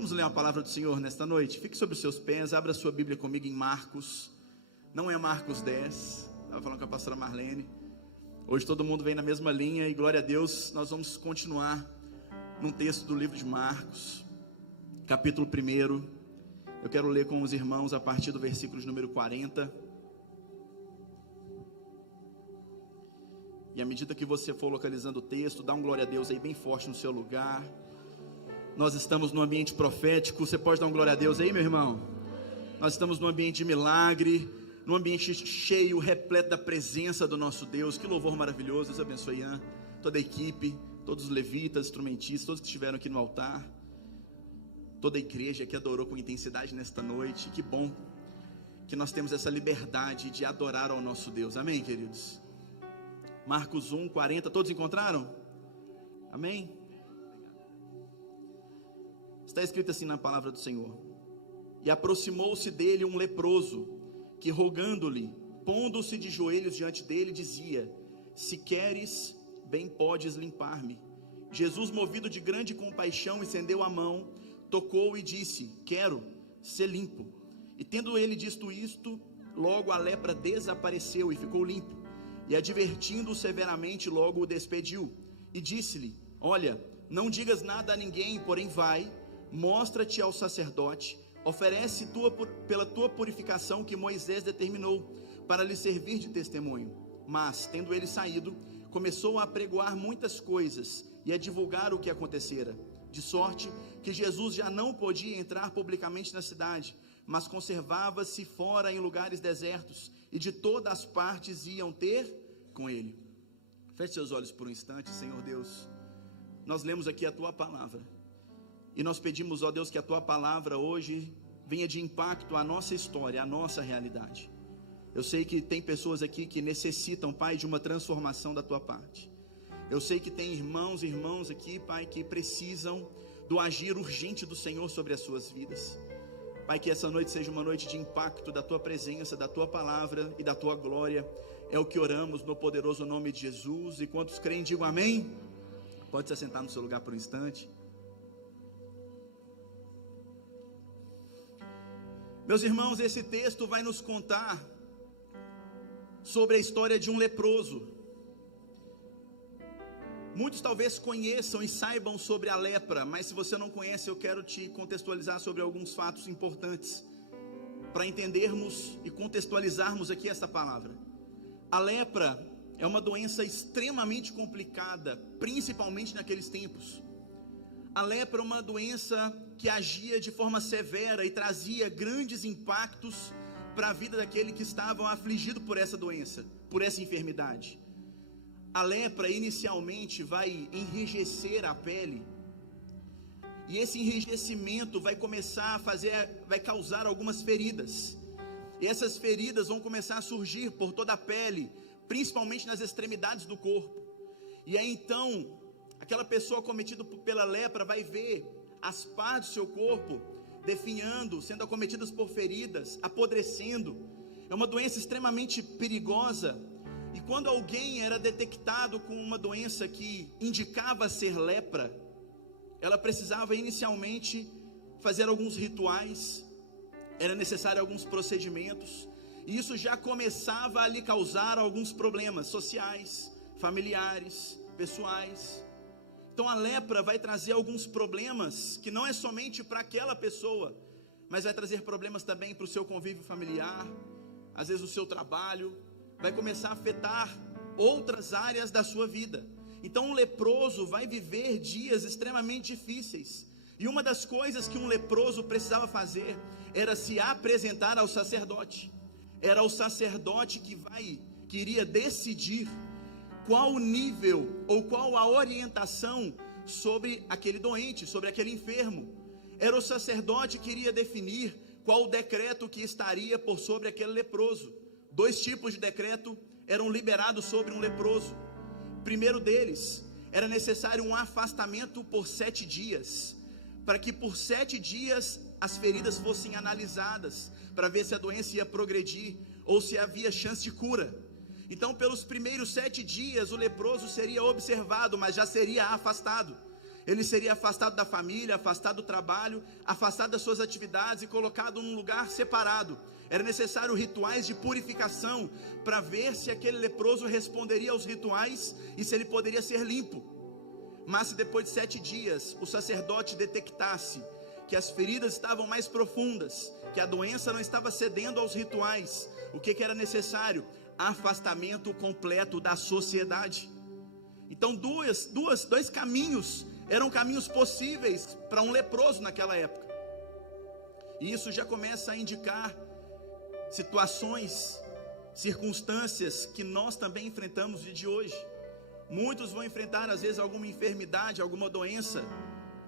Vamos ler uma palavra do Senhor nesta noite. Fique sobre os seus pés, abra sua Bíblia comigo em Marcos. Não é Marcos 10, estava falando com a pastora Marlene. Hoje todo mundo vem na mesma linha e glória a Deus, nós vamos continuar num texto do livro de Marcos, capítulo 1. Eu quero ler com os irmãos a partir do versículo de número 40. E à medida que você for localizando o texto, dá um glória a Deus aí bem forte no seu lugar. Nós estamos no ambiente profético. Você pode dar um glória a Deus aí, meu irmão? Nós estamos num ambiente de milagre, num ambiente cheio, repleto da presença do nosso Deus. Que louvor maravilhoso. Deus abençoe Ian, toda a equipe, todos os levitas, instrumentistas, todos que estiveram aqui no altar, toda a igreja que adorou com intensidade nesta noite. Que bom que nós temos essa liberdade de adorar ao nosso Deus. Amém, queridos? Marcos 1, 40, todos encontraram? Amém? Está escrito assim na palavra do Senhor: e aproximou-se dele um leproso, que rogando-lhe, pondo-se de joelhos diante dele, dizia: se queres, bem podes limpar-me. Jesus, movido de grande compaixão, estendeu a mão, tocou e disse: quero ser limpo. E tendo ele dito isto, logo a lepra desapareceu e ficou limpo. E advertindo-o severamente, logo o despediu. E disse-lhe: olha, não digas nada a ninguém, porém vai, mostra-te ao sacerdote, oferece pela tua purificação que Moisés determinou, para lhe servir de testemunho. Mas, tendo ele saído, começou a apregoar muitas coisas e a divulgar o que acontecera, de sorte que Jesus já não podia entrar publicamente na cidade, mas conservava-se fora em lugares desertos, e de todas as partes iam ter com ele. Feche seus olhos por um instante. Senhor Deus, nós lemos aqui a tua palavra, e nós pedimos, ó Deus, que a tua palavra hoje venha de impacto à nossa história, à nossa realidade. Eu sei que tem pessoas aqui que necessitam, Pai, de uma transformação da tua parte. Eu sei que tem irmãos e irmãs aqui, Pai, que precisam do agir urgente do Senhor sobre as suas vidas. Pai, que essa noite seja uma noite de impacto da tua presença, da tua palavra e da tua glória. É o que oramos no poderoso nome de Jesus. E quantos creem, digam amém. Pode se assentar no seu lugar por um instante. Meus irmãos, esse texto vai nos contar sobre a história de um leproso. Muitos talvez conheçam e saibam sobre a lepra, mas se você não conhece, eu quero te contextualizar sobre alguns fatos importantes, para entendermos e contextualizarmos aqui essa palavra. A lepra é uma doença extremamente complicada, principalmente naqueles tempos. A lepra é uma doença que agia de forma severa e trazia grandes impactos para a vida daquele que estavam afligido por essa doença, por essa enfermidade. A lepra inicialmente vai enrijecer a pele, e esse enrijecimento vai vai causar algumas feridas, e essas feridas vão começar a surgir por toda a pele, principalmente nas extremidades do corpo. E aí então, aquela pessoa acometida pela lepra vai ver as partes do seu corpo definhando, sendo acometidas por feridas, apodrecendo. É uma doença extremamente perigosa. E quando alguém era detectado com uma doença que indicava ser lepra, ela precisava inicialmente fazer alguns rituais, era necessário alguns procedimentos, e isso já começava a lhe causar alguns problemas sociais, familiares, pessoais. Então a lepra vai trazer alguns problemas, que não é somente para aquela pessoa, mas vai trazer problemas também para o seu convívio familiar, às vezes o seu trabalho, vai começar a afetar outras áreas da sua vida. Então um leproso vai viver dias extremamente difíceis, e uma das coisas que um leproso precisava fazer, era se apresentar ao sacerdote. Era o sacerdote que iria decidir qual o nível, ou qual a orientação sobre aquele doente, sobre aquele enfermo. Era o sacerdote que iria definir qual o decreto que estaria por sobre aquele leproso. 2 tipos de decreto eram liberados sobre um leproso. Primeiro deles, era necessário um afastamento por 7 dias, para que por 7 dias as feridas fossem analisadas, para ver se a doença ia progredir, ou se havia chance de cura. Então pelos primeiros 7 dias o leproso seria observado, mas já seria afastado. ele seria afastado da família, afastado do trabalho, afastado das suas atividades e colocado num lugar separado. Era necessário rituais de purificação para ver se aquele leproso responderia aos rituais e se ele poderia ser limpo. Mas se depois de 7 dias o sacerdote detectasse que as feridas estavam mais profundas, que a doença não estava cedendo aos rituais, o que era necessário? Afastamento completo da sociedade. Então dois caminhos eram caminhos possíveis para um leproso naquela época. E isso já começa a indicar situações, circunstâncias que nós também enfrentamos no dia de hoje. Muitos vão enfrentar às vezes alguma enfermidade, alguma doença,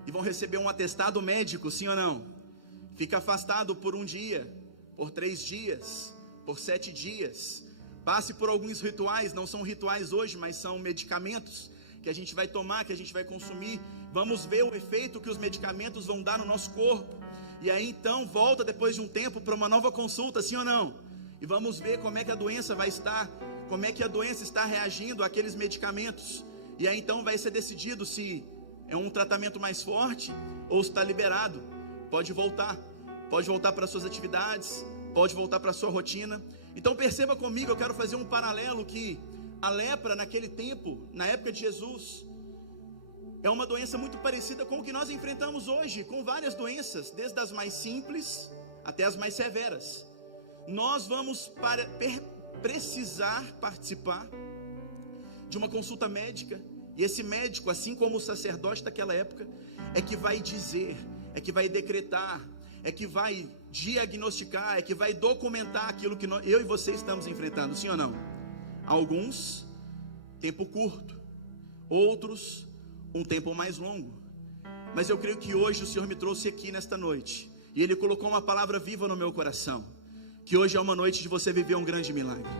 e vão receber um atestado médico, sim ou não? Fica afastado por 1 dia, por 3 dias, por 7 dias. Passe por alguns rituais, não são rituais hoje, mas são medicamentos que a gente vai tomar, que a gente vai consumir. Vamos ver o efeito que os medicamentos vão dar no nosso corpo. E aí então volta depois de um tempo para uma nova consulta, sim ou não? E vamos ver como é que a doença vai estar, como é que a doença está reagindo àqueles medicamentos. E aí então vai ser decidido se é um tratamento mais forte ou se está liberado. Pode voltar para suas atividades, pode voltar para a sua rotina. Então perceba comigo, eu quero fazer um paralelo que a lepra naquele tempo, na época de Jesus, é uma doença muito parecida com o que nós enfrentamos hoje, com várias doenças, desde as mais simples até as mais severas. Nós vamos precisar participar de uma consulta médica, e esse médico, assim como o sacerdote daquela época, é que vai dizer, é que vai decretar, é que vai diagnosticar, é que vai documentar aquilo que eu e você estamos enfrentando, sim ou não? Alguns, tempo curto, outros, um tempo mais longo. Mas eu creio que hoje o Senhor me trouxe aqui nesta noite, e Ele colocou uma palavra viva no meu coração, que hoje é uma noite de você viver um grande milagre.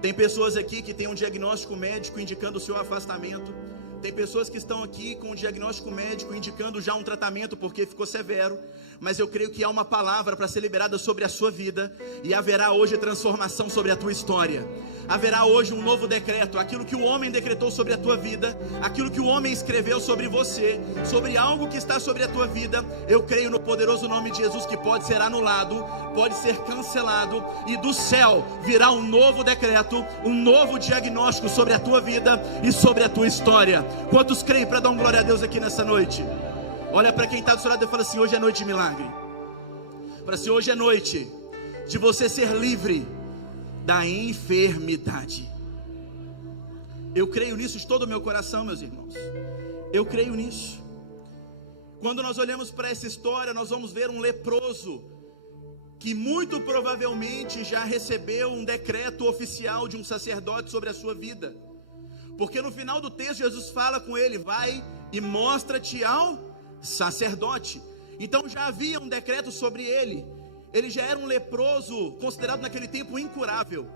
Tem pessoas aqui que têm um diagnóstico médico indicando o seu afastamento. Tem pessoas que estão aqui com um diagnóstico médico indicando já um tratamento porque ficou severo. Mas eu creio que há uma palavra para ser liberada sobre a sua vida, e haverá hoje transformação sobre a tua história. Haverá hoje um novo decreto, aquilo que o homem decretou sobre a tua vida, aquilo que o homem escreveu sobre você, sobre algo que está sobre a tua vida. Eu creio no poderoso nome de Jesus que pode ser anulado, pode ser cancelado, e do céu virá um novo decreto, um novo diagnóstico sobre a tua vida e sobre a tua história. Quantos creem para dar um glória a Deus aqui nessa noite? Olha para quem está do seu lado e fala assim: hoje é noite de milagre. Fala assim: hoje é noite de você ser livre da enfermidade. Eu creio nisso de todo o meu coração, meus irmãos. Eu creio nisso. Quando nós olhamos para essa história, nós vamos ver um leproso que muito provavelmente já recebeu um decreto oficial de um sacerdote sobre a sua vida. Porque no final do texto Jesus fala com ele: vai e mostra-te ao sacerdote. Então já havia um decreto sobre ele. Ele já era um leproso considerado naquele tempo incurável.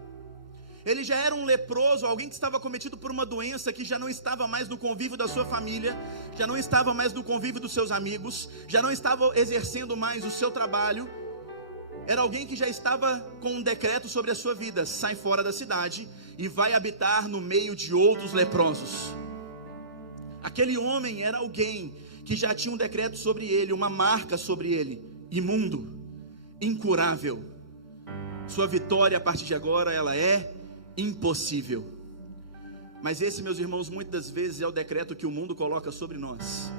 Ele já era um leproso, alguém que estava cometido por uma doença, que já não estava mais no convívio da sua família, já não estava mais no convívio dos seus amigos, já não estava exercendo mais o seu trabalho. Era alguém que já estava com um decreto sobre a sua vida: sai fora da cidade e vai habitar no meio de outros leprosos. Aquele homem era alguém que já tinha um decreto sobre ele, uma marca sobre ele: imundo, incurável. Sua vitória a partir de agora, ela é impossível. Mas esse, meus irmãos, muitas das vezes é o decreto que o mundo coloca sobre nós.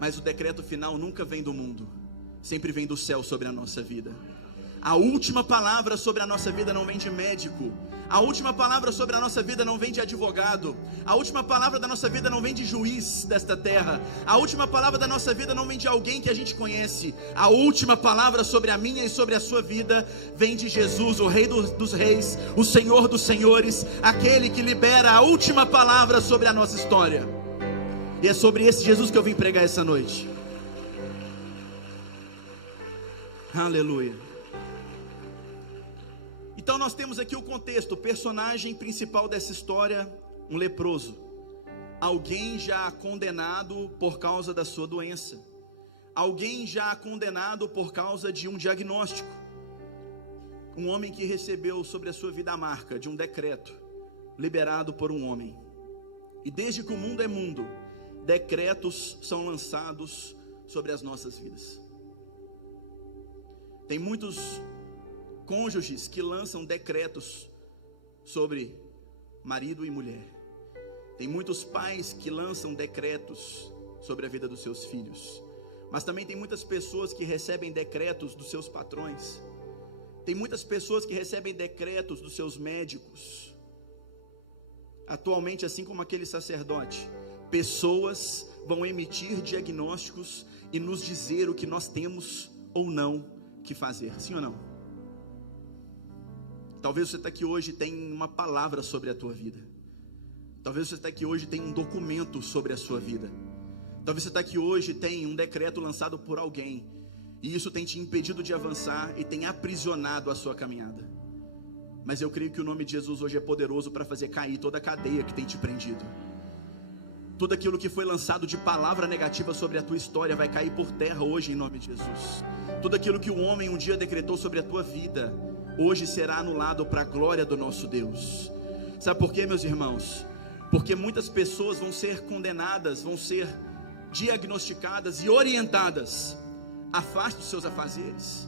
Mas o decreto final nunca vem do mundo, sempre vem do céu sobre a nossa vida. A última palavra sobre a nossa vida não vem de médico. A última palavra sobre a nossa vida não vem de advogado. A última palavra da nossa vida não vem de juiz desta terra. A última palavra da nossa vida não vem de alguém que a gente conhece. A última palavra sobre a minha e sobre a sua vida vem de Jesus, o Rei dos Reis, o Senhor dos Senhores, aquele que libera a última palavra sobre a nossa história. E é sobre esse Jesus que eu vim pregar essa noite. Aleluia. Então nós temos aqui o contexto, o personagem principal dessa história, um leproso, alguém já condenado por causa da sua doença, alguém já condenado por causa de um diagnóstico, um homem que recebeu sobre a sua vida a marca de um decreto liberado por um homem. E desde que o mundo é mundo, decretos são lançados sobre as nossas vidas. Tem muitos cônjuges que lançam decretos sobre marido e mulher. Tem muitos pais que lançam decretos sobre a vida dos seus filhos. Mas também tem muitas pessoas que recebem decretos dos seus patrões. Tem muitas pessoas que recebem decretos dos seus médicos. Atualmente, assim como aquele sacerdote, pessoas vão emitir diagnósticos e nos dizer o que nós temos ou não que fazer, sim ou não? Talvez você está aqui hoje e tem uma palavra sobre a tua vida. Talvez você está aqui hoje e tem um documento sobre a sua vida. Talvez você está aqui hoje e tem um decreto lançado por alguém, e isso tem te impedido de avançar e tem aprisionado a sua caminhada. Mas eu creio que o nome de Jesus hoje é poderoso para fazer cair toda a cadeia que tem te prendido. Tudo aquilo que foi lançado de palavra negativa sobre a tua história vai cair por terra hoje em nome de Jesus. Tudo aquilo que o homem um dia decretou sobre a tua vida, hoje será anulado para a glória do nosso Deus. Sabe por quê, meus irmãos? Porque muitas pessoas vão ser condenadas, vão ser diagnosticadas e orientadas. Afaste os seus afazeres,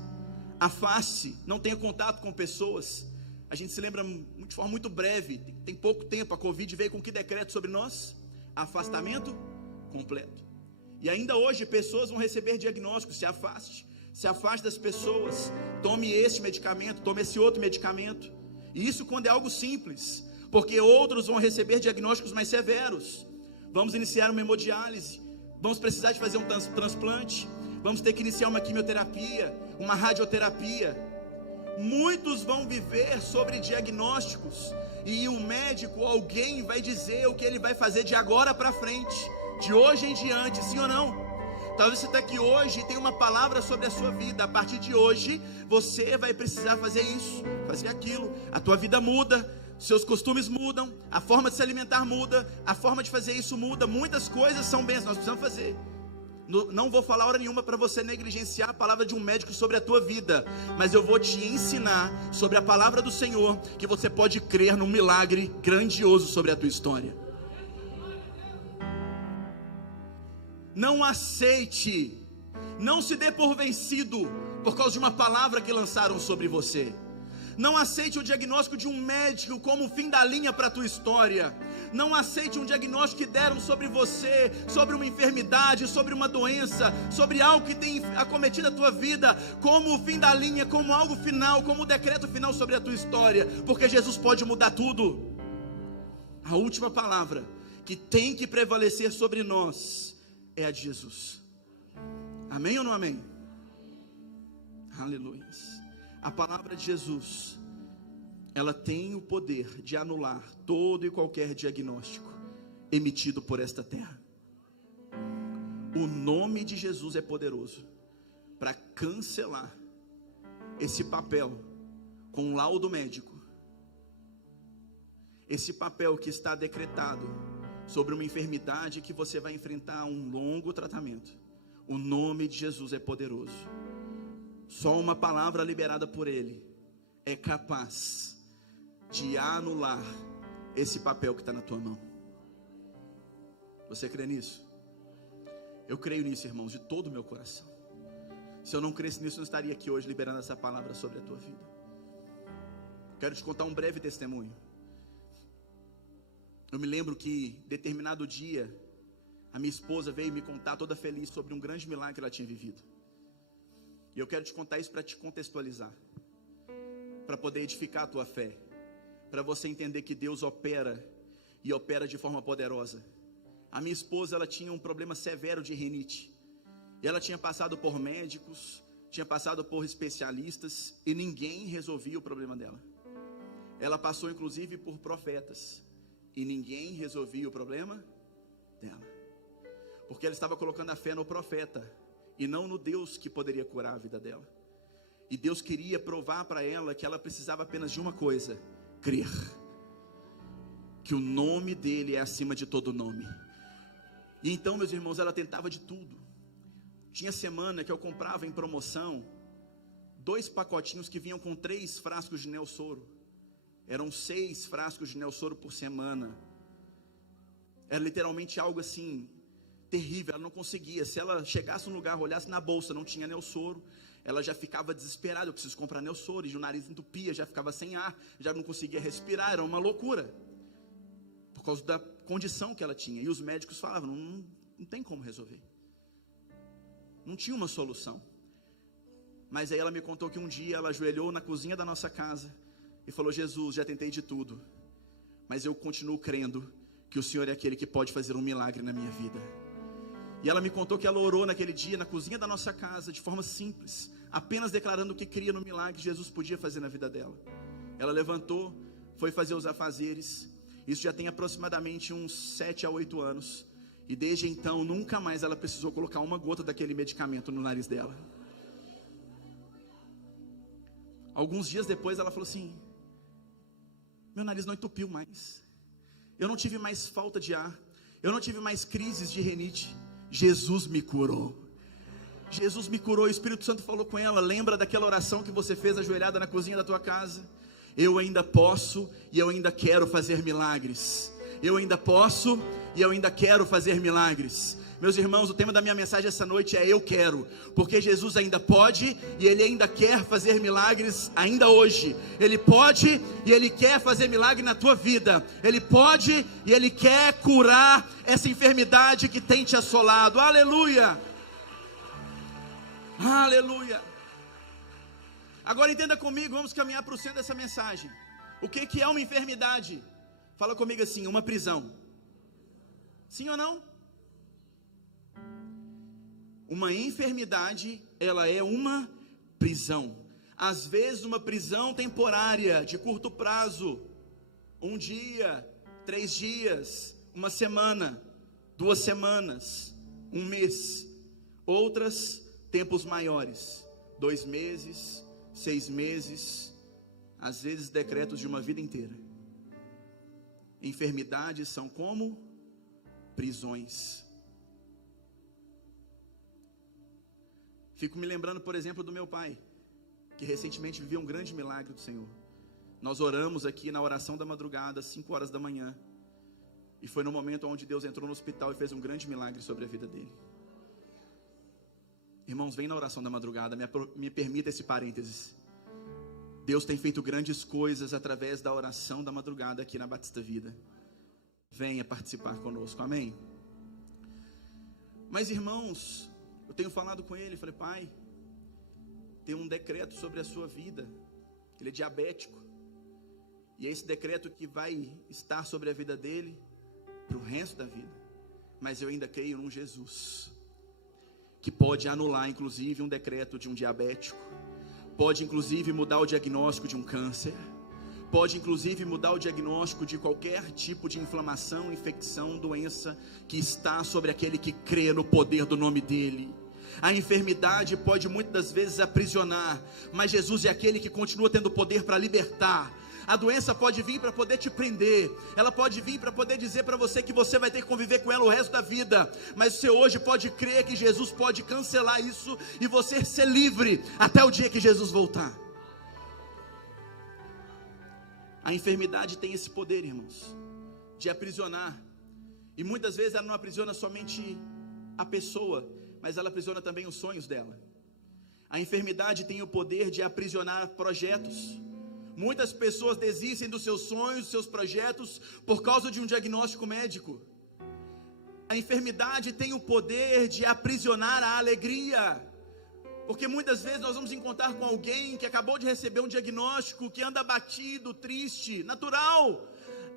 afaste, não tenha contato com pessoas. A gente se lembra de forma muito breve, tem pouco tempo, a Covid veio com que decreto sobre nós? Afastamento completo. E ainda hoje pessoas vão receber diagnósticos. Se afaste das pessoas, tome este medicamento, tome esse outro medicamento. E isso quando é algo simples, porque outros vão receber diagnósticos mais severos. Vamos iniciar uma hemodiálise, vamos precisar de fazer um transplante, vamos ter que iniciar uma quimioterapia, uma radioterapia. Muitos vão viver sobre diagnósticos, e o médico, alguém vai dizer o que ele vai fazer de agora para frente, de hoje em diante, sim ou não? Talvez você está aqui hoje e tem uma palavra sobre a sua vida. A partir de hoje, você vai precisar fazer isso, fazer aquilo. A tua vida muda, seus costumes mudam, a forma de se alimentar muda, a forma de fazer isso muda. Muitas coisas são bênçãos, nós precisamos fazer. Não vou falar hora nenhuma para você negligenciar a palavra de um médico sobre a tua vida, mas eu vou te ensinar sobre a palavra do Senhor, que você pode crer num milagre grandioso sobre a tua história. Não aceite, não se dê por vencido por causa de uma palavra que lançaram sobre você. Não aceite o diagnóstico de um médico como o fim da linha para a tua história. Não aceite um diagnóstico que deram sobre você, sobre uma enfermidade, sobre uma doença, sobre algo que tem acometido a tua vida, como o fim da linha, como algo final, como o decreto final sobre a tua história, porque Jesus pode mudar tudo. A última palavra que tem que prevalecer sobre nós é a de Jesus. Amém ou não amém? Aleluia. A palavra de Jesus, ela tem o poder de anular todo e qualquer diagnóstico emitido por esta terra. O nome de Jesus é poderoso para cancelar esse papel com um laudo médico, esse papel que está decretado sobre uma enfermidade que você vai enfrentar um longo tratamento. O nome de Jesus é poderoso. Só uma palavra liberada por Ele é capaz de anular esse papel que está na tua mão. Você crê nisso? Eu creio nisso, irmãos, de todo o meu coração. Se eu não cresce nisso, eu não estaria aqui hoje liberando essa palavra sobre a tua vida. Quero te contar um breve testemunho. Eu me lembro que determinado dia a minha esposa veio me contar toda feliz sobre um grande milagre que ela tinha vivido. E eu quero te contar isso para te contextualizar, para poder edificar a tua fé, para você entender que Deus opera e opera de forma poderosa. A minha esposa, ela tinha um problema severo de rinite, e ela tinha passado por médicos, tinha passado por especialistas, e ninguém resolvia o problema dela. Ela passou inclusive por profetas, e ninguém resolvia o problema dela, porque ela estava colocando a fé no profeta e não no Deus que poderia curar a vida dela. E Deus queria provar para ela que ela precisava apenas de uma coisa: crer que o nome dele é acima de todo nome. E então, meus irmãos, ela tentava de tudo. Tinha semana que eu comprava em promoção 2 pacotinhos que vinham com 3 frascos de Neosoro. Eram 6 frascos de Neosoro por semana. Era literalmente algo assim, terrível, ela não conseguia. Se ela chegasse num lugar, olhasse na bolsa, não tinha Neosoro, ela já ficava desesperada. Eu preciso comprar Neosoro, e o nariz entupia, já ficava sem ar, já não conseguia respirar, era uma loucura, por causa da condição que ela tinha. E os médicos falavam, não tem como resolver, não tinha uma solução. Mas aí ela me contou que um dia ela ajoelhou na cozinha da nossa casa e falou: Jesus, já tentei de tudo, mas eu continuo crendo que o Senhor é aquele que pode fazer um milagre na minha vida. E ela me contou que ela orou naquele dia na cozinha da nossa casa, de forma simples, apenas declarando que cria no milagre que Jesus podia fazer na vida dela. Ela levantou, foi fazer os afazeres. Isso já tem aproximadamente uns 7 a 8 anos, e desde então nunca mais ela precisou colocar uma gota daquele medicamento no nariz dela. Alguns dias depois ela falou assim: meu nariz não entupiu mais, eu não tive mais falta de ar, eu não tive mais crises de rinite. Jesus me curou. Jesus me curou. O Espírito Santo falou com ela: lembra daquela oração que você fez ajoelhada na cozinha da tua casa? Eu ainda posso e eu ainda quero fazer milagres. Eu ainda posso e eu ainda quero fazer milagres. Meus irmãos, o tema da minha mensagem essa noite é eu quero, porque Jesus ainda pode e Ele ainda quer fazer milagres ainda hoje. Ele pode e Ele quer fazer milagre na tua vida. Ele pode e Ele quer curar essa enfermidade que tem te assolado. Aleluia! Aleluia! Agora entenda comigo, vamos caminhar para o centro dessa mensagem. O que é uma enfermidade? Fala comigo assim: uma prisão. Sim ou não? Uma enfermidade, ela é uma prisão. Às vezes uma prisão temporária, de curto prazo, 1 dia, 3 dias, 1 semana, 2 semanas, 1 mês. Outras, tempos maiores, 2 meses, 6 meses, às vezes decretos de uma vida inteira. Enfermidades são como prisões. Fico me lembrando, por exemplo, do meu pai, que recentemente viveu um grande milagre do Senhor. Nós oramos aqui na oração da madrugada, às 5 horas da manhã, e foi no momento onde Deus entrou no hospital e fez um grande milagre sobre a vida dele. Irmãos, vem na oração da madrugada, me permita esse parênteses. Deus tem feito grandes coisas através da oração da madrugada aqui na Batista Vida. Venha participar conosco, amém? Mas irmãos, eu tenho falado com ele, falei: pai, tem um decreto sobre a sua vida. Ele é diabético, e é esse decreto que vai estar sobre a vida dele para o resto da vida. Mas eu ainda creio num Jesus que pode anular inclusive um decreto de um diabético, pode inclusive mudar o diagnóstico de um câncer, pode inclusive mudar o diagnóstico de qualquer tipo de inflamação, infecção, doença que está sobre aquele que crê no poder do nome dele. A enfermidade pode muitas das vezes aprisionar, mas Jesus é aquele que continua tendo poder para libertar. A doença pode vir para poder te prender, ela pode vir para poder dizer para você que você vai ter que conviver com ela o resto da vida, mas você hoje pode crer que Jesus pode cancelar isso e você ser livre até o dia que Jesus voltar. A enfermidade tem esse poder, irmãos, de aprisionar, e muitas vezes ela não aprisiona somente a pessoa, mas ela aprisiona também os sonhos dela. A enfermidade tem o poder de aprisionar projetos. Muitas pessoas desistem dos seus sonhos, dos seus projetos, por causa de um diagnóstico médico. A enfermidade tem o poder de aprisionar a alegria, porque muitas vezes nós vamos encontrar com alguém que acabou de receber um diagnóstico, que anda abatido, triste, natural,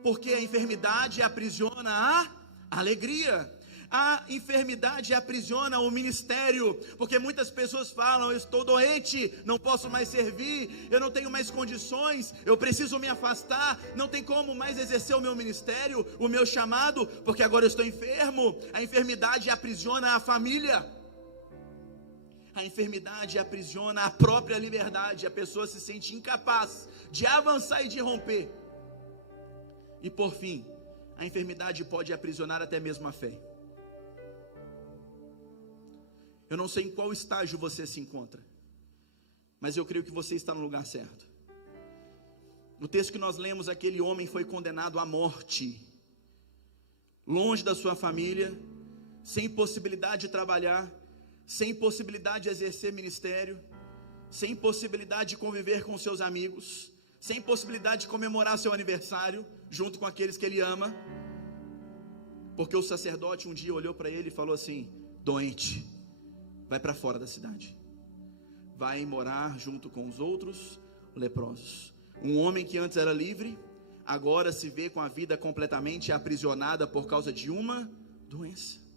porque a enfermidade aprisiona a alegria. A enfermidade aprisiona o ministério, porque muitas pessoas falam: eu estou doente, não posso mais servir, eu não tenho mais condições, eu preciso me afastar, não tem como mais exercer o meu ministério, o meu chamado, porque agora eu estou enfermo. A enfermidade aprisiona a família. A enfermidade aprisiona a própria liberdade, a pessoa se sente incapaz de avançar e de romper. E por fim, a enfermidade pode aprisionar até mesmo a fé. Eu não sei em qual estágio você se encontra, mas eu creio que você está no lugar certo. No texto que nós lemos, aquele homem foi condenado à morte, longe da sua família, sem possibilidade de trabalhar, sem possibilidade de exercer ministério, sem possibilidade de conviver com seus amigos, sem possibilidade de comemorar seu aniversário junto com aqueles que ele ama, porque o sacerdote um dia olhou para ele e falou assim: doente, vai para fora da cidade, vai morar junto com os outros leprosos. Um homem que antes era livre, agora se vê com a vida completamente aprisionada por causa de uma doença.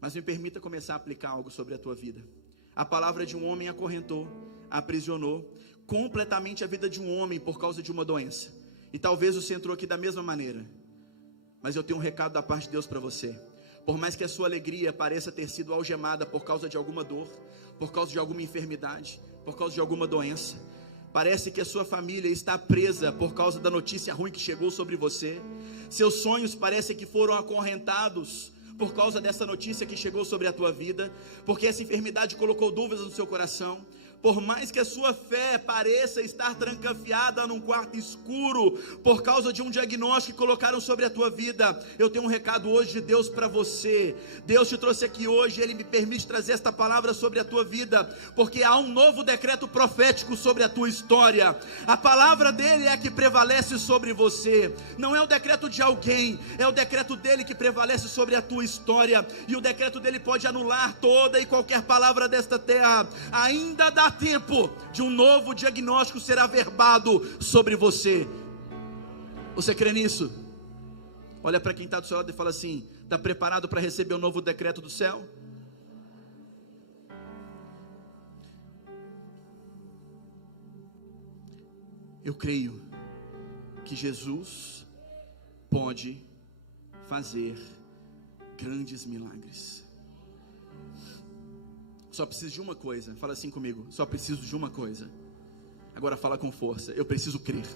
Mas me permita começar a aplicar algo sobre a tua vida. A palavra de um homem acorrentou, aprisionou completamente a vida de um homem por causa de uma doença. E talvez você entrou aqui da mesma maneira. Mas eu tenho um recado da parte de Deus para você. Por mais que a sua alegria pareça ter sido algemada por causa de alguma dor, por causa de alguma enfermidade, por causa de alguma doença, parece que a sua família está presa por causa da notícia ruim que chegou sobre você. Seus sonhos parecem que foram acorrentados por causa dessa notícia que chegou sobre a tua vida, porque essa enfermidade colocou dúvidas no seu coração. Por mais que a sua fé pareça estar trancafiada num quarto escuro, por causa de um diagnóstico que colocaram sobre a tua vida, eu tenho um recado hoje de Deus para você. Deus te trouxe aqui hoje, Ele me permite trazer esta palavra sobre a tua vida, porque há um novo decreto profético sobre a tua história. A palavra dEle é a que prevalece sobre você, não é o decreto de alguém, é o decreto dEle que prevalece sobre a tua história, e o decreto dEle pode anular toda e qualquer palavra desta terra. Ainda dá tempo de um novo diagnóstico ser averbado sobre você. Você crê nisso? Olha para quem está do seu lado e fala assim: está preparado para receber o novo decreto do céu? Eu creio que Jesus pode fazer grandes milagres. Só preciso de uma coisa. Fala assim comigo: só preciso de uma coisa. Agora fala com força: eu preciso crer.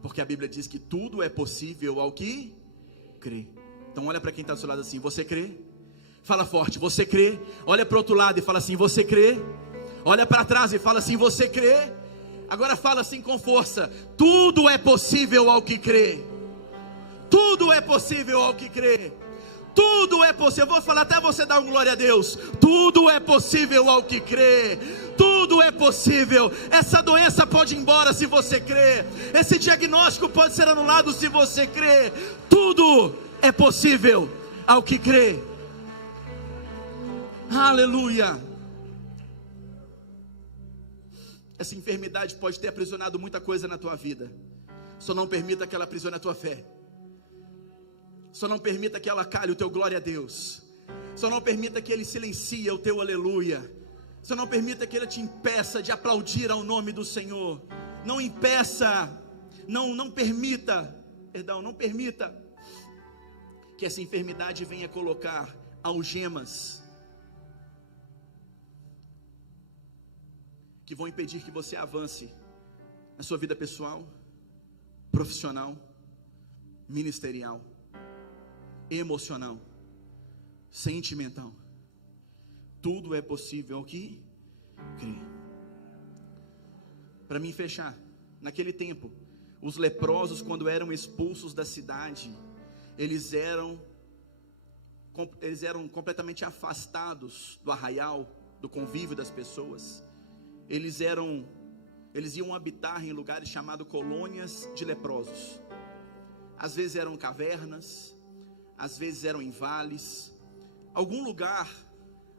Porque a Bíblia diz que tudo é possível ao que crê. Então olha para quem está do seu lado assim: você crê? Fala forte: você crê? Olha para o outro lado e fala assim: você crê? Olha para trás e fala assim: você crê? Agora fala assim com força: tudo é possível ao que crê. Tudo é possível ao que crê. Tudo é possível. Eu vou falar até você dar um glória a Deus. Tudo é possível ao que crê. Tudo é possível. Essa doença pode ir embora se você crê. Esse diagnóstico pode ser anulado se você crê. Tudo é possível ao que crê. Aleluia. Essa enfermidade pode ter aprisionado muita coisa na tua vida. Só não permita que ela aprisione a tua fé. Só não permita que ela cale o teu glória a Deus. Só não permita que ele silencie o teu aleluia. Só não permita que ele te impeça de aplaudir ao nome do Senhor. Não impeça, não permita que essa enfermidade venha colocar algemas que vão impedir que você avance na sua vida pessoal, profissional, ministerial, emocional, sentimental. Tudo é possível ao que crê. Para mim fechar, naquele tempo, os leprosos, quando eram expulsos da cidade, eles eram completamente afastados do arraial, do convívio das pessoas. Eles iam habitar em lugares chamados colônias de leprosos. Às vezes eram cavernas, às vezes eram em vales, algum lugar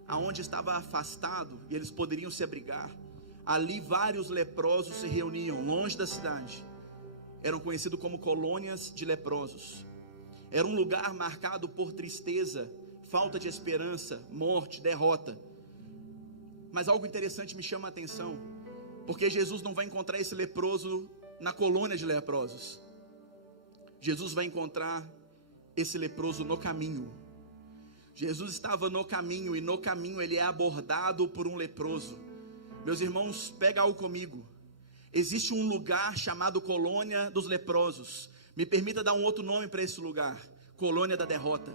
aonde estava afastado e eles poderiam se abrigar. Ali vários leprosos se reuniam longe da cidade. Eram conhecidos como colônias de leprosos. Era um lugar marcado por tristeza, falta de esperança, morte, derrota. Mas algo interessante me chama a atenção, porque Jesus não vai encontrar esse leproso na colônia de leprosos. Jesus vai encontrar esse leproso no caminho. Jesus estava no caminho, e no caminho ele é abordado por um leproso. Meus irmãos, pega algo comigo. Existe um lugar chamado colônia dos leprosos. Me permita dar um outro nome para esse lugar: colônia da derrota.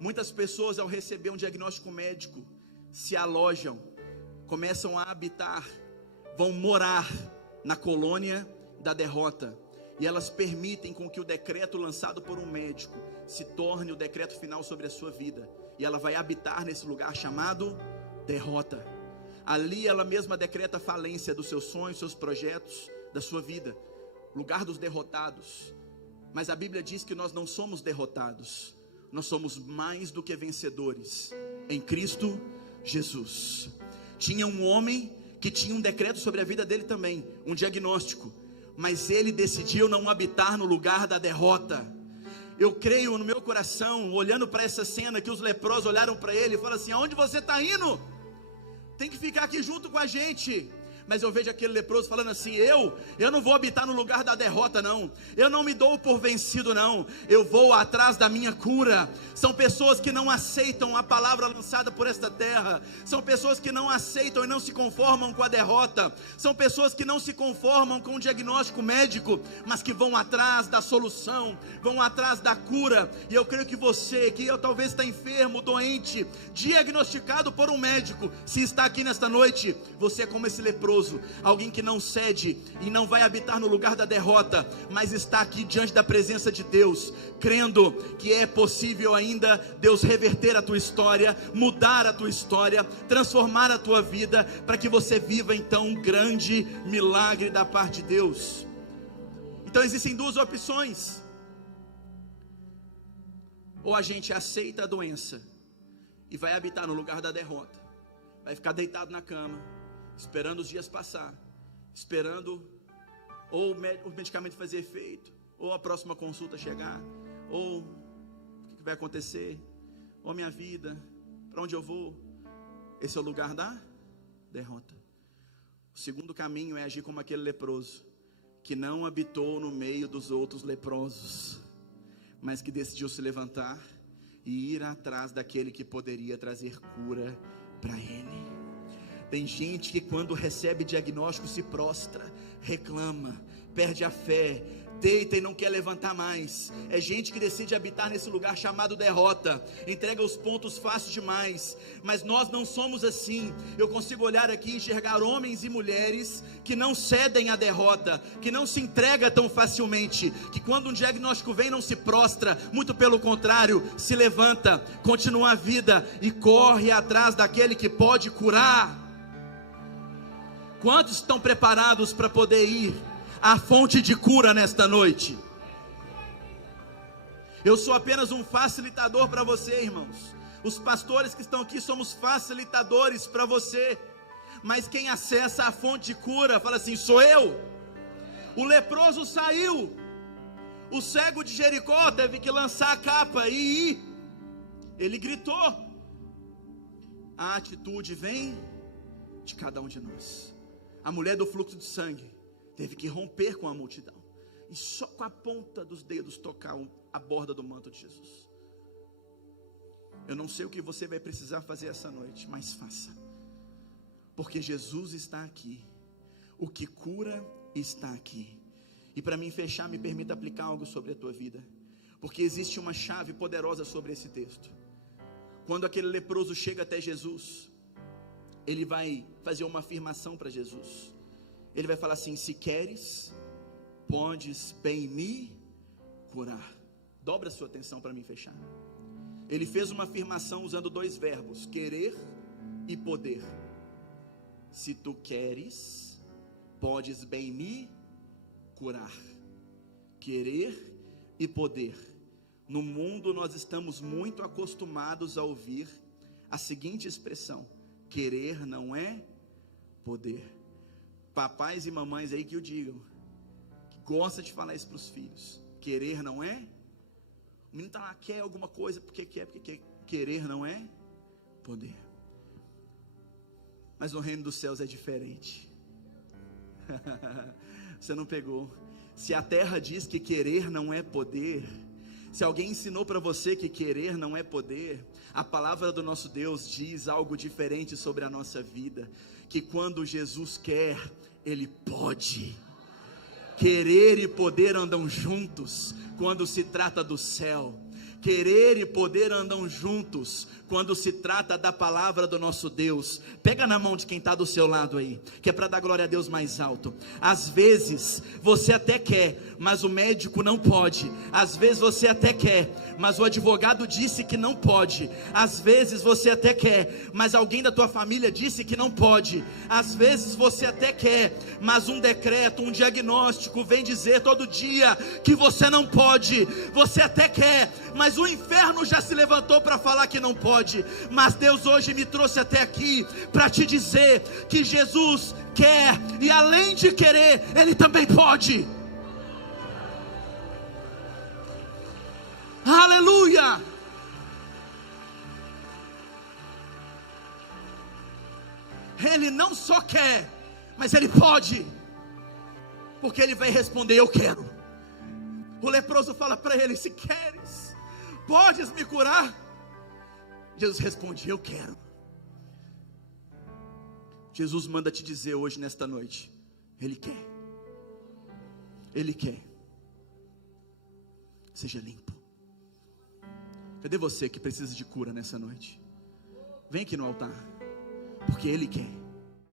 Muitas pessoas, ao receber um diagnóstico médico, se alojam, começam a habitar, vão morar na colônia da derrota. e elas permitem com que o decreto lançado por um médico se torne o decreto final sobre a sua vida, e ela vai habitar nesse lugar chamado derrota. Ali ela mesma decreta a falência dos seus sonhos, seus projetos, da sua vida, lugar dos derrotados. Mas a Bíblia diz que nós não somos derrotados, nós somos mais do que vencedores em Cristo Jesus. Tinha um homem que tinha um decreto sobre a vida dele também, um diagnóstico, mas ele decidiu não habitar no lugar da derrota. Eu creio no meu coração, olhando para essa cena, que os leprosos olharam para ele e falaram assim: aonde você está indo? Tem que ficar aqui junto com a gente. Mas eu vejo aquele leproso falando assim: eu não vou habitar no lugar da derrota não, eu não me dou por vencido não, eu vou atrás da minha cura. São pessoas que não aceitam a palavra lançada por esta terra, são pessoas que não aceitam e não se conformam com a derrota, são pessoas que não se conformam com o diagnóstico médico, mas que vão atrás da solução, vão atrás da cura. E eu creio que você, que talvez está enfermo, doente, diagnosticado por um médico, se está aqui nesta noite, você é como esse leproso, alguém que não cede e não vai habitar no lugar da derrota, mas está aqui diante da presença de Deus, crendo que é possível ainda Deus reverter a tua história, mudar a tua história, transformar a tua vida, para que você viva então um grande milagre da parte de Deus. Então existem duas opções: ou a gente aceita a doença e vai habitar no lugar da derrota, vai ficar deitado na cama, esperando os dias passar, esperando ou o medicamento fazer efeito, ou a próxima consulta chegar, ou o que vai acontecer, ou a minha vida, para onde eu vou. Esse é o lugar da derrota. O segundo caminho é agir como aquele leproso, que não habitou no meio dos outros leprosos, mas que decidiu se levantar e ir atrás daquele que poderia trazer cura para ele. Tem gente que quando recebe diagnóstico se prostra, reclama, perde a fé, deita e não quer levantar mais. É gente que decide habitar nesse lugar chamado derrota, entrega os pontos fáceis demais. Mas nós não somos assim. Eu consigo olhar aqui e enxergar homens e mulheres que não cedem à derrota, que não se entrega tão facilmente, que quando um diagnóstico vem não se prostra, muito pelo contrário, se levanta, continua a vida e corre atrás daquele que pode curar. Quantos estão preparados para poder ir à fonte de cura nesta noite? Eu sou apenas um facilitador para você, irmãos. Os pastores que estão aqui somos facilitadores para você. Mas quem acessa a fonte de cura fala assim: sou eu. O leproso saiu, o cego de Jericó teve que lançar a capa e ir. Ele gritou. A atitude vem de cada um de nós. A mulher do fluxo de sangue teve que romper com a multidão e só com a ponta dos dedos tocar a borda do manto de Jesus. Eu não sei o que você vai precisar fazer essa noite, mas faça, porque Jesus está aqui, o que cura está aqui. E para mim fechar, me permita aplicar algo sobre a tua vida, porque existe uma chave poderosa sobre esse texto. Quando aquele leproso chega até Jesus, ele vai fazer uma afirmação para Jesus. Ele vai falar assim: se queres, podes bem me curar. Dobra a sua atenção para mim fechar. Ele fez uma afirmação usando dois verbos: querer e poder. Se tu queres, podes bem me curar. Querer e poder. No mundo nós estamos muito acostumados a ouvir a seguinte expressão: querer não é poder. Papais e mamães aí que o digam, que gosta de falar isso para os filhos: querer não é. O menino está lá, quer alguma coisa porque quer. Querer não é poder. Mas no reino dos céus é diferente. Você não pegou. Se a terra diz que querer não é poder, se alguém ensinou para você que querer não é poder, a palavra do nosso Deus diz algo diferente sobre a nossa vida, que quando Jesus quer, Ele pode. Querer e poder andam juntos quando se trata do céu. Querer e poder andam juntos quando se trata da palavra do nosso Deus. Pega na mão de quem está do seu lado aí, que é para dar glória a Deus mais alto. Às vezes você até quer, mas o médico não pode. Às vezes você até quer, mas o advogado disse que não pode. Às vezes você até quer, mas alguém da tua família disse que não pode. Às vezes você até quer, mas um decreto, um diagnóstico vem dizer todo dia que você não pode. Você até quer, mas o inferno já se levantou para falar que não pode. Mas Deus hoje me trouxe até aqui para te dizer que Jesus quer, e além de querer, Ele também pode. Aleluia! Ele não só quer, mas Ele pode, porque Ele vai responder: eu quero. O leproso fala para Ele: se queres, podes me curar? Jesus responde: eu quero. Jesus manda te dizer hoje, nesta noite: Ele quer. Ele quer. Seja limpo. Cadê você que precisa de cura nessa noite? Vem aqui no altar, porque Ele quer.